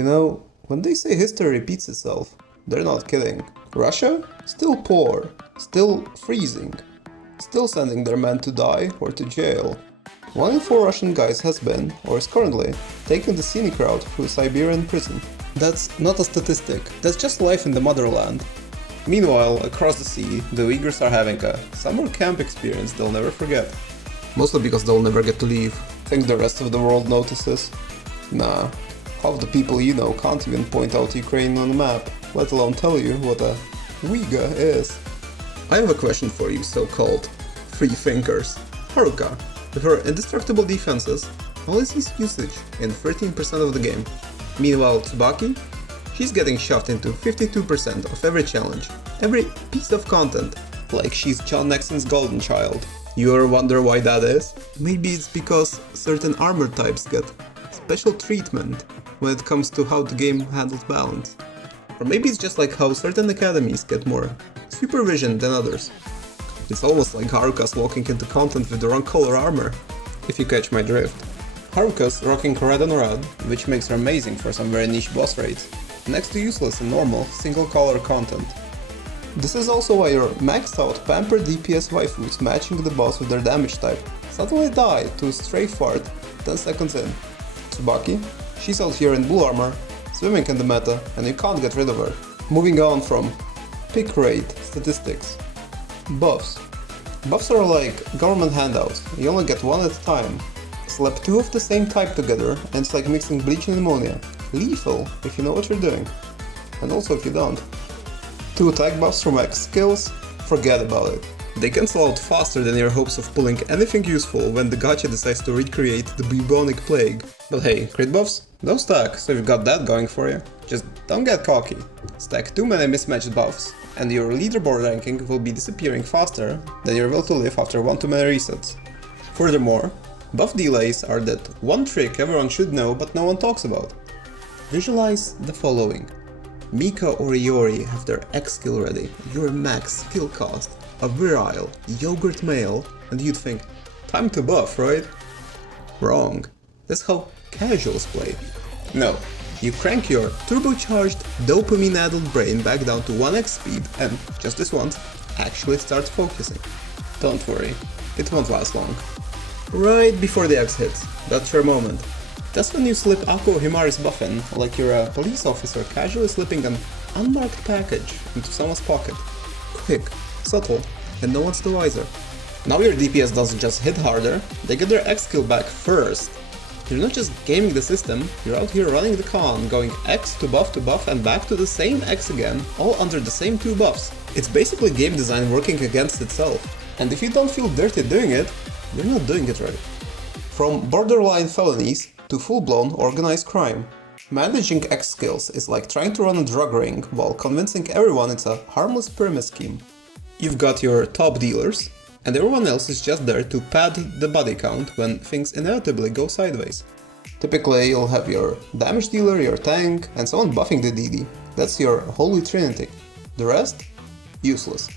You know, when they say history repeats itself, they're not kidding. Russia? Still poor, still freezing, still sending their men to die or to jail. 1 in 4 Russian guys has been, or is currently, taking the scenic route through Siberian prison. That's not a statistic, that's just life in the motherland. Meanwhile, across the sea, the Uyghurs are having a summer camp experience they'll never forget. Mostly because they'll never get to leave. Think the rest of the world notices? Nah, half the people you know can't even point out Ukraine on a map, let alone tell you what a Uyghur is. I have a question for you so-called free thinkers. Haruka, with her indestructible defenses, only sees usage in 13% of the game. Meanwhile, Tsubaki? She's getting shoved into 52% of every challenge, every piece of content, like she's John Nexon's golden child. You ever wonder why that is? Maybe it's because certain armor types get special treatment when it comes to how the game handles balance. Or maybe it's just like how certain academies get more supervision than others. It's almost like Haruka's walking into content with the wrong color armor, if you catch my drift. Haruka's rocking red on red, which makes her amazing for some very niche boss raids, next to useless in normal, single color content. This is also why your maxed out pampered DPS waifus matching the boss with their damage type suddenly die to a stray fart 10 seconds in. Tsubaki? She's out here in blue armor, swimming in the meta, and you can't get rid of her. Moving on from pick rate statistics. Buffs. Buffs are like government handouts, you only get one at a time. Slap 2 of the same type together and it's like mixing bleach and ammonia. Lethal, if you know what you're doing. And also if you don't. 2 attack buffs from X skills? Forget about it. They cancel out faster than your hopes of pulling anything useful when the gacha decides to recreate the bubonic plague. But hey, crit buffs? Don't stack, so you've got that going for you. Just don't get cocky. Stack too many mismatched buffs, and your leaderboard ranking will be disappearing faster than your will to live after one too many resets. Furthermore, buff delays are that one trick everyone should know but no one talks about. Visualize the following. Mika or Iori have their X skill ready, your max skill cost, a virile, yogurt male, and you'd think, time to buff, right? Wrong. That's how casuals play. No, you crank your turbocharged, dopamine-addled brain back down to 1x speed and, just this once, actually start focusing. Don't worry, it won't last long. Right before the X hits, that's your moment. That's when you slip Ako Himari's buff in, like you're a police officer casually slipping an unmarked package into someone's pocket. Quick, subtle, and no one's the wiser. Now your DPS doesn't just hit harder, they get their X skill back first. You're not just gaming the system, you're out here running the con, going X to buff and back to the same X again, all under the same 2 buffs. It's basically game design working against itself. And if you don't feel dirty doing it, you're not doing it right. From borderline felonies to full-blown organized crime. Managing X skills is like trying to run a drug ring while convincing everyone it's a harmless pyramid scheme. You've got your top dealers, and everyone else is just there to pad the body count when things inevitably go sideways. Typically you'll have your damage dealer, your tank, and someone buffing the DD. That's your holy trinity. The rest? Useless.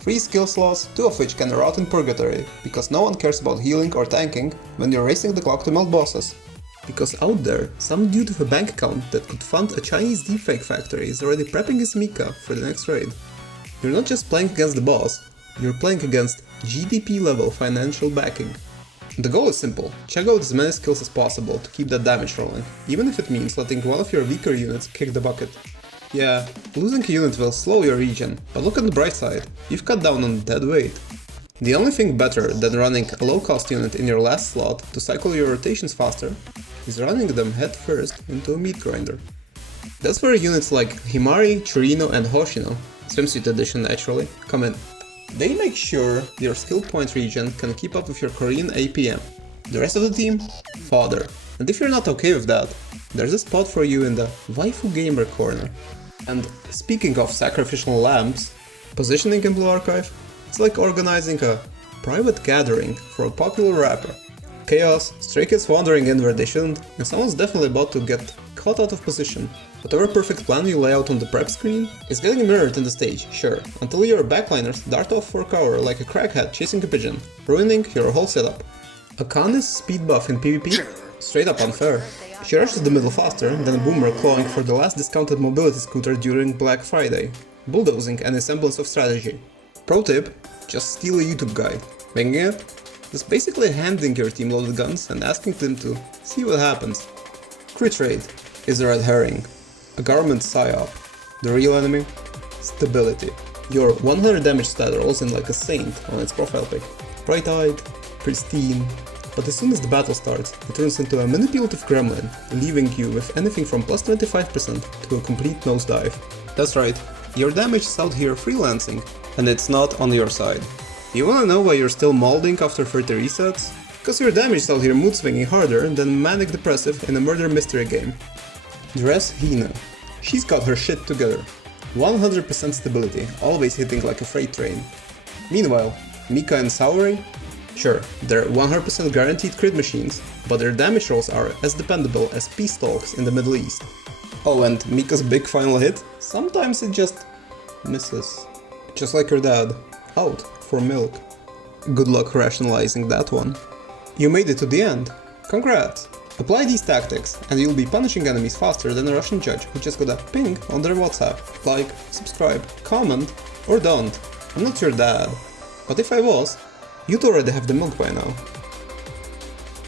3 skill slots, 2 of which can rot in purgatory, because no one cares about healing or tanking when you're racing the clock to melt bosses. Because out there, some dude with a bank account that could fund a Chinese deepfake factory is already prepping his Mika for the next raid. You're not just playing against the boss, you're playing against GDP level financial backing. The goal is simple, check out as many skills as possible to keep that damage rolling, even if it means letting one of your weaker units kick the bucket. Yeah, losing a unit will slow your regen, but look at the bright side, you've cut down on dead weight. The only thing better than running a low-cost unit in your last slot to cycle your rotations faster is running them head first into a meat grinder. That's where units like Himari, Chirino and Hoshino, swimsuit edition naturally, come in. They make sure your skill point regen can keep up with your Korean APM. The rest of the team? Fodder. And if you're not okay with that, there's a spot for you in the waifu gamer corner. And speaking of sacrificial lambs, positioning in Blue Archive, it's like organizing a private gathering for a popular rapper. Chaos, stray kids wandering in where they shouldn't, and someone's definitely about to get caught out of position. Whatever perfect plan you lay out on the prep screen is getting mirrored in the stage, sure, until your backliners dart off for cover like a crackhead chasing a pigeon, ruining your whole setup. A Khan's speed buff in PvP? Straight up unfair. She rushes the middle faster than a boomer clawing for the last discounted mobility scooter during Black Friday, bulldozing any semblance of strategy. Pro tip, just steal a YouTube guide. Making it? Just basically handing your team loaded guns and asking them to see what happens. Crit rate is the red herring. A government psyop. The real enemy? Stability. Your 100 damage stat rolls in like a saint on its profile pic. Bright-eyed, pristine, but as soon as the battle starts, it turns into a manipulative gremlin, leaving you with anything from plus 25% to a complete nosedive. That's right, your damage is out here freelancing, and it's not on your side. You wanna know why you're still molding after 30 resets? Cause your damage is out here mood swinging harder than manic depressive in a murder mystery game. Dress Hina. She's got her shit together. 100% stability, always hitting like a freight train. Meanwhile, Mika and Saori? Sure, they're 100% guaranteed crit machines, but their damage rolls are as dependable as peace talks in the Middle East. Oh, and Mika's big final hit? Sometimes it just misses. Just like your dad. Out for milk. Good luck rationalizing that one. You made it to the end. Congrats! Apply these tactics, and you'll be punishing enemies faster than a Russian judge who just got a ping on their WhatsApp. Like, subscribe, comment, or don't. I'm not your dad. But if I was, you'd already have the milk by now.